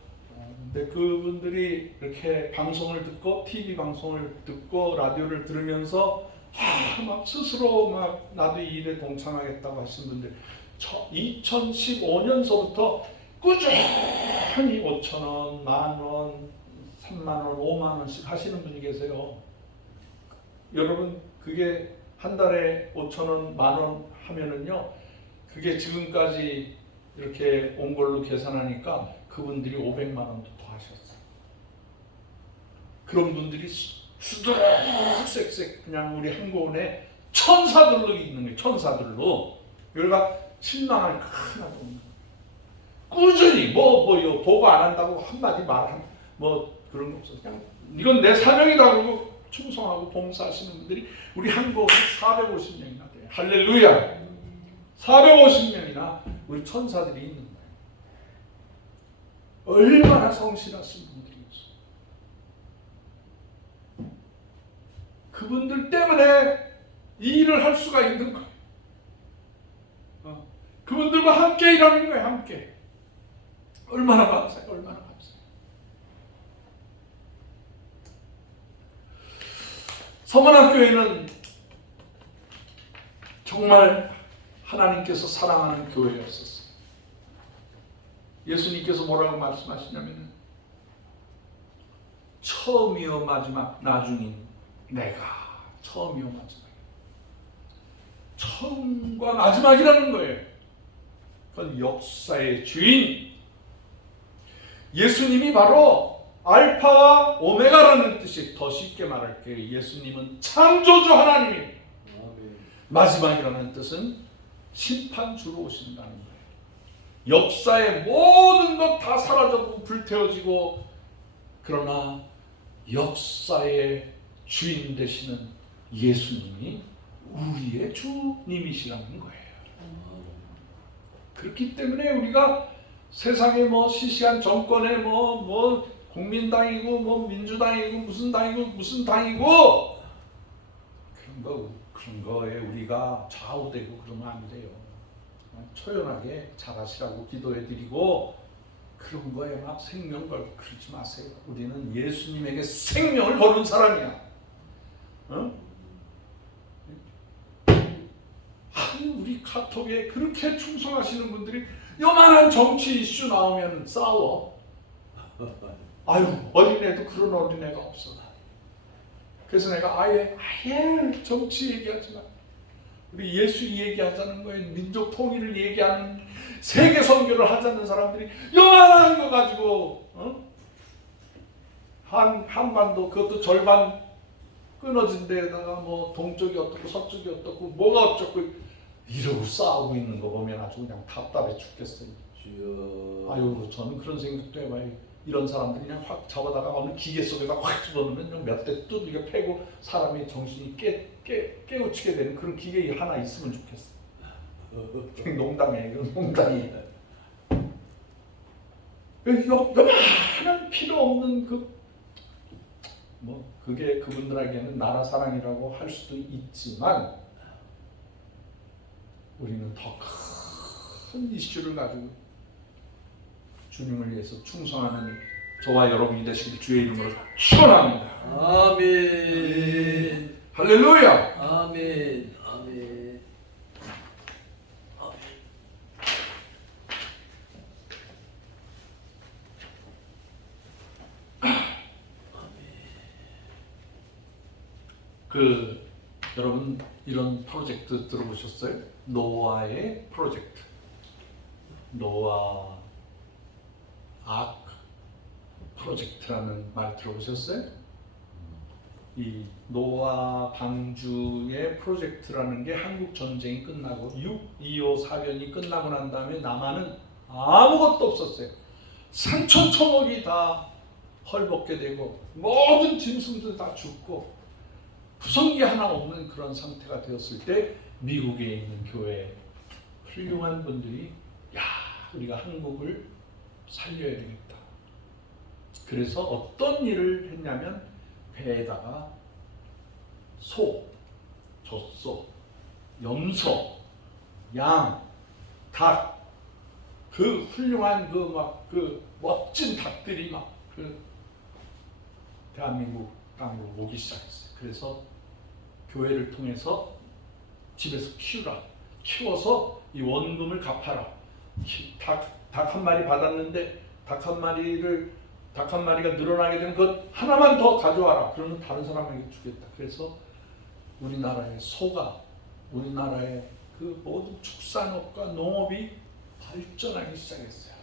근데 그분들이 이렇게 방송을 듣고 TV 방송을 듣고 라디오를 들으면서 막 스스로 막 나도 이 일에 동참하겠다고 하신 분들 2015년서부터 꾸준히 5,000원, 10,000원, 30,000원, 50,000원씩 하시는 분이 계세요. 여러분 그게 한 달에 5,000원, 10,000원 하면은요 그게 지금까지 이렇게 온 걸로 계산하니까 그분들이 500만 원도 더 하셨어요. 그런 분들이 수두룩색색 그냥 우리 한국에 천사들로 있는 거예요. 천사들로. 여기가 실망할 하나도 없는 거예요. 꾸준히 보고 안 한다고 한마디 뭐 그런 거 없어요. 그냥 이건 내 사명이다 그러고 충성하고 봉사하시는 분들이 우리 한국에 450명이나 돼요. 할렐루야. 450명이나 우리 천사들이 있는 거예요. 얼마나 성실하신 분들이었어요. 그분들 때문에 이 일을 할 수가 있는 거예요. 그분들과 함께 일하는 거예요. 함께. 얼마나 감사해요. 얼마나 감사해요. 서문학교회는 정말 하나님께서 사랑하는 교회였었어요. 예수님께서 뭐라고 말씀하시냐면 처음이요 마지막 나중인 내가 처음이요 마지막. 처음과 마지막이라는 거예요. 그건 역사의 주인 예수님이 바로 알파와 오메가라는 뜻이 더 쉽게 말할게요. 예수님은 창조주 하나님입니다. 마지막이라는 뜻은 심판주로 오신다는 거예요. 역사의 모든 것 다 사라져고 불태워지고, 그러나 역사의 주인 되시는 예수님이 우리의 주님이시라는 거예요. 그렇기 때문에 우리가 세상에 뭐 시시한 정권에 뭐 국민당이고 뭐 민주당이고 무슨 당이고 무슨 당이고 그런 거에 우리가 좌우되고 그러면 안 돼요. 초연하게 잘하시라고 기도해드리고, 그런 거에 막 생명 걸고 그러지 마세요. 우리는 예수님에게 생명을 거는 사람이야. 우리 카톡에 그렇게 충성하시는 분들이 요만한 정치 이슈 나오면 싸워. 아유, 어린애도 그런 어린애가 없어. 그래서 내가 아예 정치 얘기하지 마. 우리 예수 얘기하자는 거예요. 민족 통일을 얘기하는, 세계 선교를 하자는 사람들이 요만한 거 가지고 한반도 그것도 절반 끊어진 데에다가 뭐 동쪽이 어떻고 서쪽이 어떻고 뭐가 어쩌고 이러고 싸우고 있는 거 보면 아주 그냥 답답해 죽겠어요. 주여. 아유, 저는 그런 생각도 해봐요. 이런 사람들이 그냥 확 잡아다가 어느 기계 속에다 확 집어넣으면 몇 대 두들겨 패고 사람의 정신이 깨우치게 되는 그런 기계 하나 있으면 좋겠어. 농담이에요. 농담이에요. 요만한 필요 없는 그게 그분들에게는 나라 사랑이라고 할 수도 있지만, 우리는 더 큰 이슈를 가지고 주님을 위해서 충성하는 저와 여러분이 되시길 주의 이름으로 축원합니다. 아멘. 할렐루야. 아멘. 아멘. 여러분 이런 프로젝트 들어보셨어요? 노아의 프로젝트. 노아 아크 프로젝트라는 말 들어보셨어요? 이 노아 방주의 프로젝트라는 게 한국 전쟁이 끝나고 6.25 사변이 끝나고 난 다음에 남한은 아무것도 없었어요. 산천초목이 다 헐벗게 되고 모든 짐승들 다 죽고 구성기 하나 없는 그런 상태가 되었을 때, 미국에 있는 교회 훌륭한 분들이 우리가 한국을 살려야 되겠다. 그래서 어떤 일을 했냐면 배에다가 소, 젖소, 염소, 양, 닭, 그 훌륭한 그 멋진 닭들이 대한민국 땅으로 오기 시작했어요. 그래서 교회를 통해서 집에서 키워서 이 원금을 갚아라. 닭 한 마리 받았는데 닭 한 마리가 늘어나게 되면 그것 하나만 더 가져와라. 그러면 다른 사람에게 주겠다. 그래서 우리나라의 우리나라의 그 모든 축산업과 농업이 발전하기 시작했어요.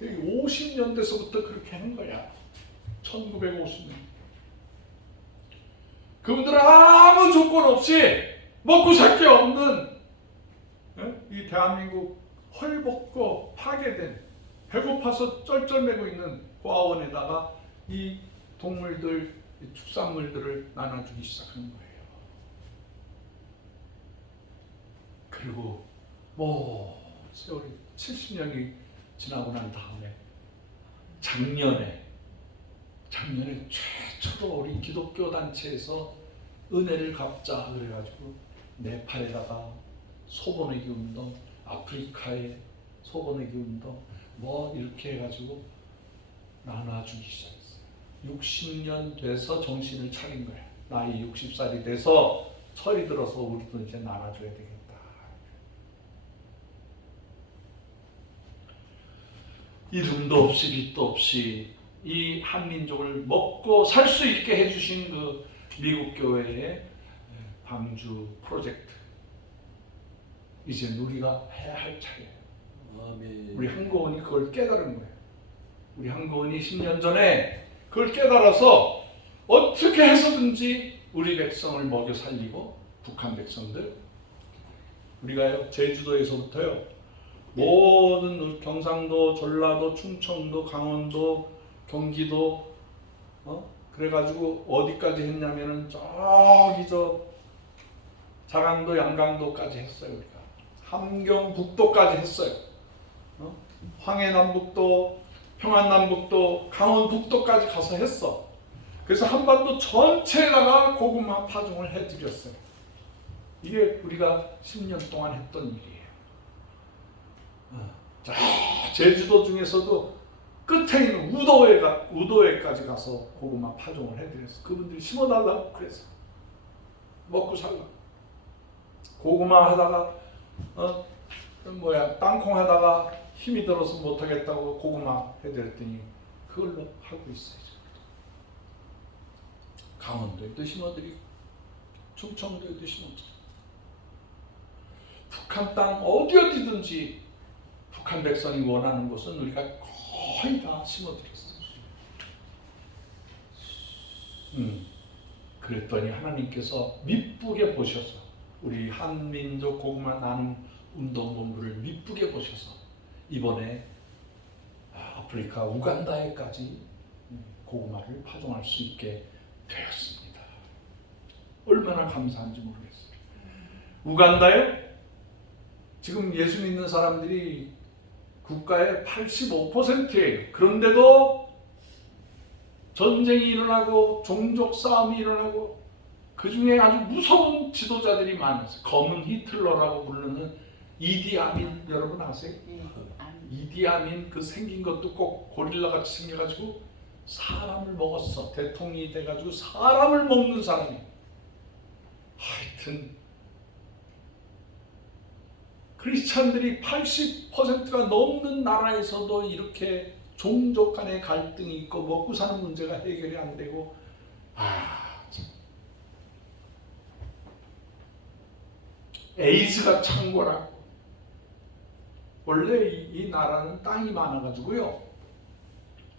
50년대서부터 그렇게 한 거야. 1950년. 그분들은 아무 조건 없이 먹고 살 게 없는 이 대한민국 헐벗고 파괴된, 배고파서 쩔쩔매고 있는 고아원에다가 이 동물들, 이 축산물들을 나눠주기 시작한 거예요. 그리고 세월이 70년이 지나고 난 다음에 작년에 최초로 우리 기독교 단체에서 은혜를 갚자 그래가지고 네팔에다가 소보내기 운동, 아프리카에 소보내기 운동 이렇게 해가지고 나눠주기 시작했어요. 60년 돼서 정신을 차린 거예요. 나이 60살이 돼서 철이 들어서 우리도 이제 나눠줘야 되겠다. 이름도 없이 빛도 없이 이 한민족을 먹고 살 수 있게 해주신 그 미국 교회의 방주 프로젝트, 이제 우리가 해야 할 차례예요. 아멘. 우리 한국원이 그걸 깨달은 거예요. 우리 한국원이 10년 전에 그걸 깨달아서 어떻게 해서든지 우리 백성을 먹여 살리고, 북한 백성들, 우리가요 제주도에서부터요 모든 경상도, 전라도, 충청도, 강원도, 경기도, 그래가지고 어디까지 했냐면은 저기 저 자강도, 양강도까지 했어요. 우리가 함경북도까지 했어요. 황해남북도, 평안남북도, 강원북도까지 가서 했어. 그래서 한반도 전체에다가 고구마 파종을 해드렸어요. 이게 우리가 10년 동안 했던 일이에요. 자, 제주도 중에서도 끝에 있는 우도회까지 가서 고구마 파종을 해드렸어요. 그분들이 심어달라고 그래서 먹고 살라고. 고구마 하다가 땅콩 하다가 힘이 들어서 못하겠다고 고구마 해드렸더니 그걸로 하고 있어요. 강원도에도 심어드리고 충청도에도 심어드리고 북한 땅 어디든지 북한 백성이 원하는 곳은 우리가 거의 다 심어드렸어요. 그랬더니 하나님께서 미쁘게 보셔서 우리 한민족 고구마 나눔 운동본부를 미쁘게 보셔서 이번에 아프리카 우간다에까지 고구마를 파종할 수 있게 되었습니다. 얼마나 감사한지 모르겠어요. 우간다에 지금 예수 믿는 사람들이 국가의 85%예요. 그런데도 전쟁이 일어나고 종족 싸움이 일어나고 그 중에 아주 무서운 지도자들이 많았어요. 검은 히틀러라고 부르는 이디아민 여러분 아세요? 이디아민 그 생긴 것도 꼭 고릴라같이 생겨가지고 사람을 먹었어. 대통령이 돼가지고 사람을 먹는 사람이. 하여튼 크리스찬들이 80%가 넘는 나라에서도 이렇게 종족 간의 갈등이 있고 먹고 사는 문제가 해결이 안 되고 참. 에이즈가 창궐하고 원래 이 나라는 땅이 많아가지고요.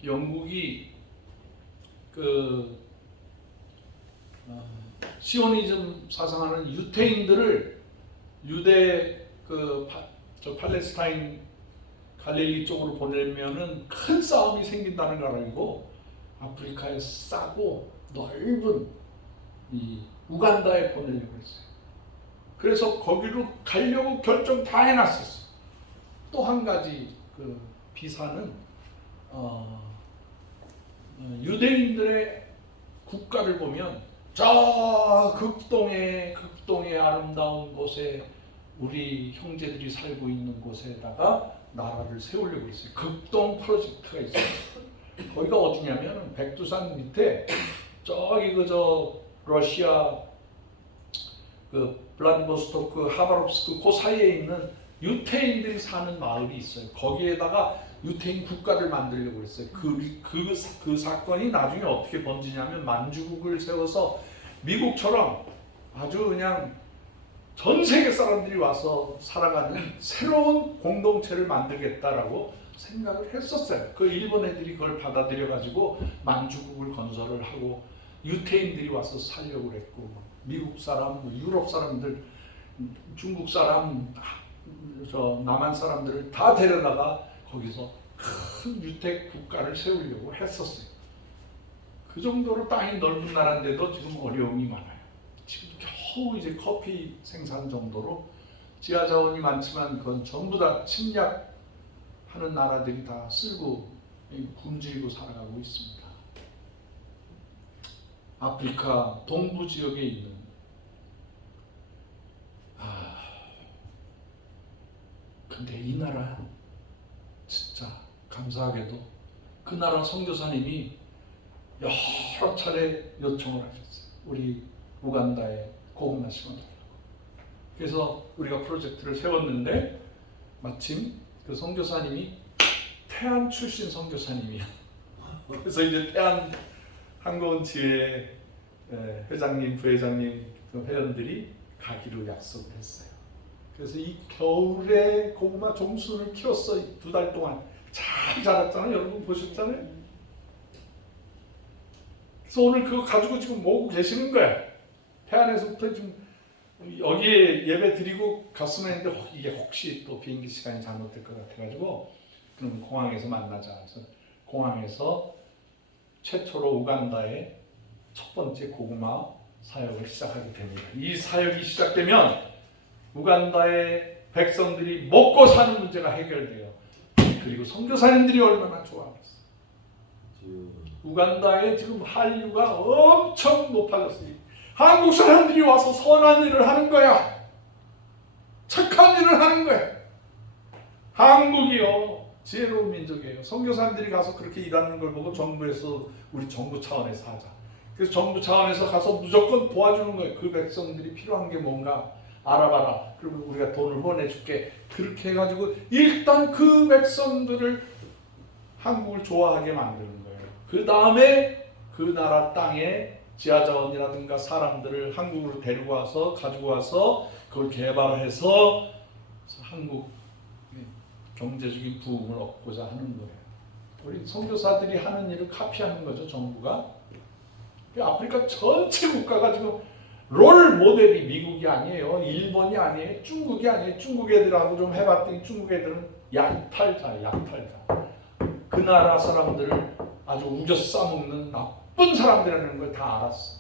영국이 시오니즘 사상하는 유태인들을 유대 저 팔레스타인 갈릴리 쪽으로 보내면은 큰 싸움이 생긴다는 걸 알고 아프리카에 싸고 넓은 이 우간다에 보내려고 했어요. 그래서 거기로 가려고 결정 다 해놨었어. 또 한 가지 그 비사는 유대인들의 국가를 보면 저 극동의 아름다운 곳에 우리 형제들이 살고 있는 곳에다가 나라를 세우려고 했어요. 극동 프로젝트가 있어요. 거기가 어디냐면 백두산 밑에 저기 러시아 블라디보스토크, 하바롭스크 그 사이에 있는 유태인들이 사는 마을이 있어요. 거기에다가 유태인 국가를 만들려고 했어요. 그 사건이 나중에 어떻게 번지냐면 만주국을 세워서 미국처럼 아주 그냥 전 세계 사람들이 와서 살아가는 새로운 공동체를 만들겠다라고 생각을 했었어요. 그 일본 애들이 그걸 받아들여 가지고 만주국을 건설을 하고 유태인들이 와서 살려고 그랬고 미국 사람, 유럽 사람들, 중국 사람, 남한 사람들을 다 데려다가 거기서 큰 유택 국가를 세우려고 했었어요. 그 정도로 땅이 넓은 나라인데도 지금 어려움이 많아요. 지금 겨우 이제 커피 생산 정도로 지하 자원이 많지만 그건 전부 다 침략하는 나라들이 다 쓸고 굶주리고 살아가고 있습니다. 아프리카 동부 지역에 있는 근데 이 나라 진짜 감사하게도 그 나라 선교사님이 여러 차례 요청을 하셨어요. 우리 우간다에 고구마 심어달라고. 그래서 우리가 프로젝트를 세웠는데 마침 그 선교사님이 태안 출신 선교사님이야. 그래서 이제 태안 한국은 지회 회장님, 부회장님, 그 회원들이 가기로 약속을 했어요. 그래서 이 겨울에 고구마 종순을 키웠어. 2달 동안 잘 자랐잖아요. 여러분 보셨잖아요. 그래서 오늘 그거 가지고 지금 모으고 계시는 거야. 태안에서부터 지금 여기에 예배 드리고 갔으면 했는데 이게 혹시 또 비행기 시간이 잘못될 것 같아가지고 그럼 공항에서 만나자 해서 공항에서 최초로 우간다의 첫 번째 고구마 사역을 시작하게 됩니다. 이 사역이 시작되면 우간다의 백성들이 먹고 사는 문제가 해결돼요. 그리고 선교사님들이 얼마나 좋아하겠어요. 우간다에 지금 한류가 엄청 높아졌어요. 한국 사람들이 와서 선한 일을 하는 거야. 착한 일을 하는 거야. 한국이요 지혜로운 민족이에요. 선교사님들이 가서 그렇게 일하는 걸 보고 정부에서 우리 정부 차원에서 하자. 그래서 정부 차원에서 가서 무조건 도와주는 거예요. 그 백성들이 필요한 게 뭔가 알아봐라. 그리고 우리가 돈을 후원해줄게. 그렇게 해가지고 일단 그 백성들을 한국을 좋아하게 만드는 거예요. 그 다음에 그 나라 땅에 지하자원이라든가 사람들을 한국으로 데리고 와서 가지고 와서 그걸 개발해서 한국 경제적인 부흥을 얻고자 하는 거예요. 우리 선교사들이 하는 일을 카피하는 거죠. 정부가. 아프리카 전체 국가가 지금 롤 모델이 미국이 아니에요. 일본이 아니에요. 중국이 아니에요. 중국 애들하고 좀 해봤더니 중국 애들은 약탈자예요. 약탈자. 그 나라 사람들을 아주 우겨 싸먹는 나쁜 사람들이라는 걸 다 알았어.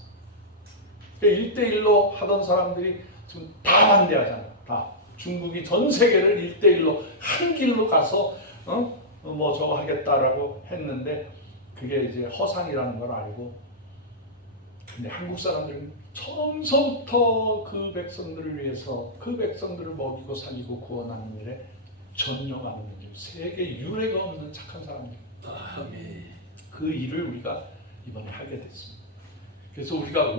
1대1로 하던 사람들이 지금 다 반대하잖아. 다. 중국이 전 세계를 1대1로 한 길로 가서 뭐 저거 하겠다라고 했는데 그게 이제 허상이라는 걸 알고, 근데 한국 사람들은 처음서부터 그 백성들을 위해서 그 백성들을 먹이고 살리고 구원하는 일에 전념하는 거죠. 세계 유례가 없는 착한 사람들. 그 일을 우리가 이번에 하게 됐습니다. 그래서 우리가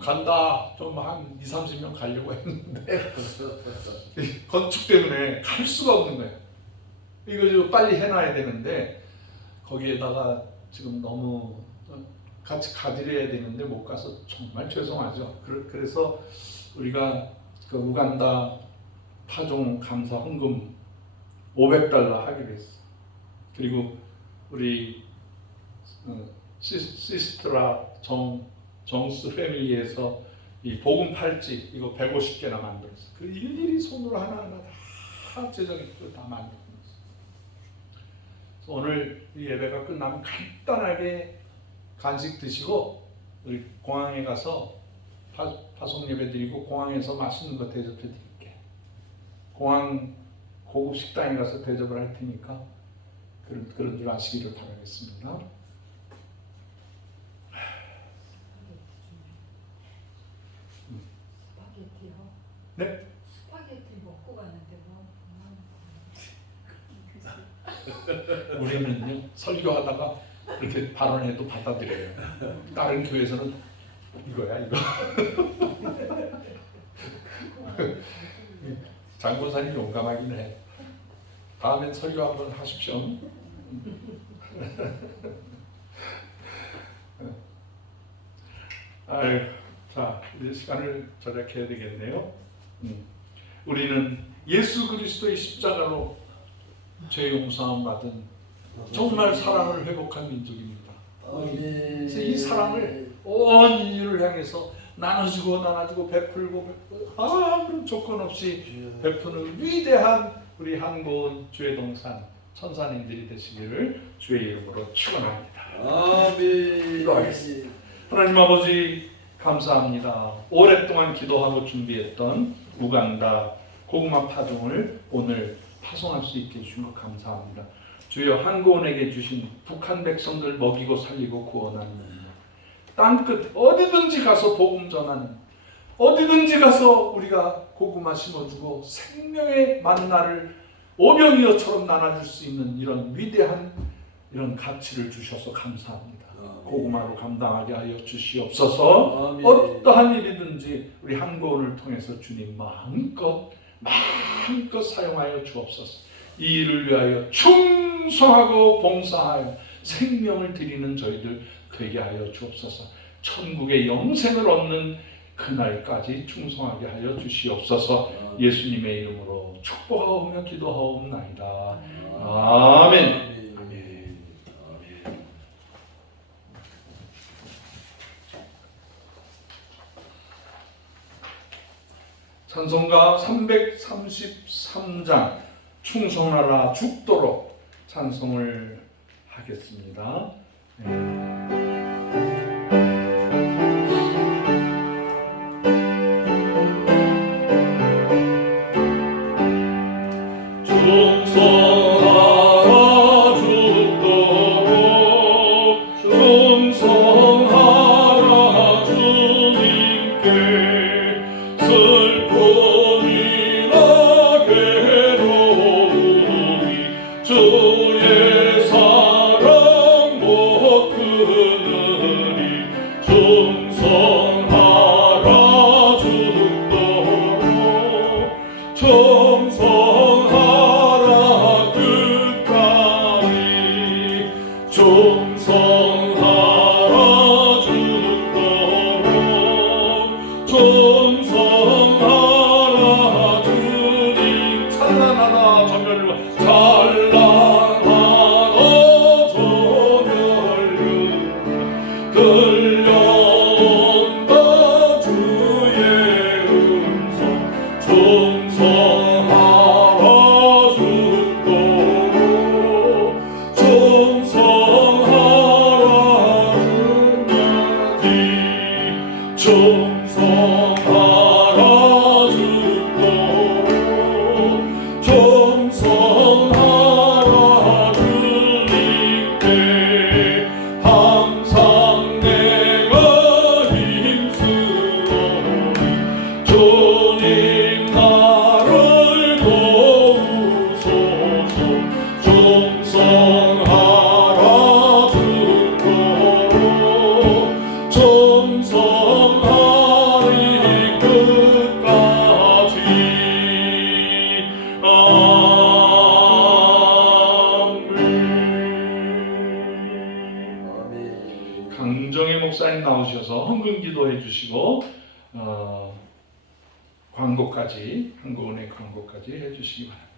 간다 좀 한 20-30명 가려고 했는데 건축 때문에 갈 수가 없는 거예요. 이거 빨리 해놔야 되는데 거기에다가 지금 너무 같이 가지려야 되는데 못 가서 정말 죄송하죠. 그래서 우리가 그 우간다 파종 감사 헌금 $500 하기로 했어. 그리고 우리 시스트라 정스 패밀리에서 이 복음 팔찌 이거 150개나 만들었어. 그 일일이 손으로 하나하나 다 제작했고 다 만들었어. 오늘 이 예배가 끝나면 간단하게 간식 드시고 우리 공항에 가서 파송 예배 드리고 공항에서 맛있는 거 대접해 드릴게. 공항 고급 식당에 가서 대접을 할 테니까 그런 줄 아시기를 바라겠습니다. 스파게티요? 네? 스파게티 먹고 가는데 뭐 우리는요 설교하다가 이렇게 발언해도 받아들여요. 다른 교회에서는 이거야 이거. 장본사님 용감하긴 해. 다음엔 설교 한번 하십시오. 아유, 자 이제 시간을 절약해야 되겠네요. 우리는 예수 그리스도의 십자가로 죄 용서함 받은 정말 사랑을 회복한 민족입니다. 그래서 이 사랑을 온 인류를 향해서 나눠주고 베풀고 아무런 조건 없이 베푸는 위대한 우리 한고은 주의 동산 천사님들이 되시기를 주의 이름으로 축원합니다. 기도하겠습니다. 하나님 아버지 감사합니다. 오랫동안 기도하고 준비했던 우간다 고구마 파종을 오늘 파송할 수 있게 해주시고 감사합니다. 주여 한고은에게 주신 북한 백성들 먹이고 살리고 구원하는 땅끝 어디든지 가서 복음 전하는, 어디든지 가서 우리가 고구마 심어주고 생명의 만나를 오병이어처럼 나눠줄 수 있는 이런 위대한 이런 가치를 주셔서 감사합니다. 고구마로 감당하게 하여 주시옵소서. 어떠한 일이든지 우리 한고은을 통해서 주님 마음껏 사용하여 주옵소서. 이 일을 위하여 충성하고 봉사하여 생명을 드리는 저희들 되게 하여 주옵소서. 천국의 영생을 얻는 그날까지 충성하게 하여 주시옵소서. 예수님의 이름으로 축복하오며 기도하옵나이다. 아멘. 찬송가 333장 충성하라 죽도록 찬송을 하겠습니다. 충성하라 죽도록 충성하라 주님께 슬픔이나 괴로움이 주의 사랑 못 끊으리 충성하라 죽도록 충성하라 끝까지 충성하라 죽도록 충성하라 주님 찬란하다 전멸로 찬란하다 전멸로 들려온다 주의 음성 충성하라 죽도록 충성하라 끝까지 충성하라 죽도록 충성하라 주님께 항상 내가 힘쓰노니 주님 나를 도우소서 충성하라 죽도록 충성하리 끝까지 아멘. 아멘. 강정혜 목사님 나오셔서 헌금 기도해 주시고 광고까지 한국은행 광고까지 해주시기 바랍니다.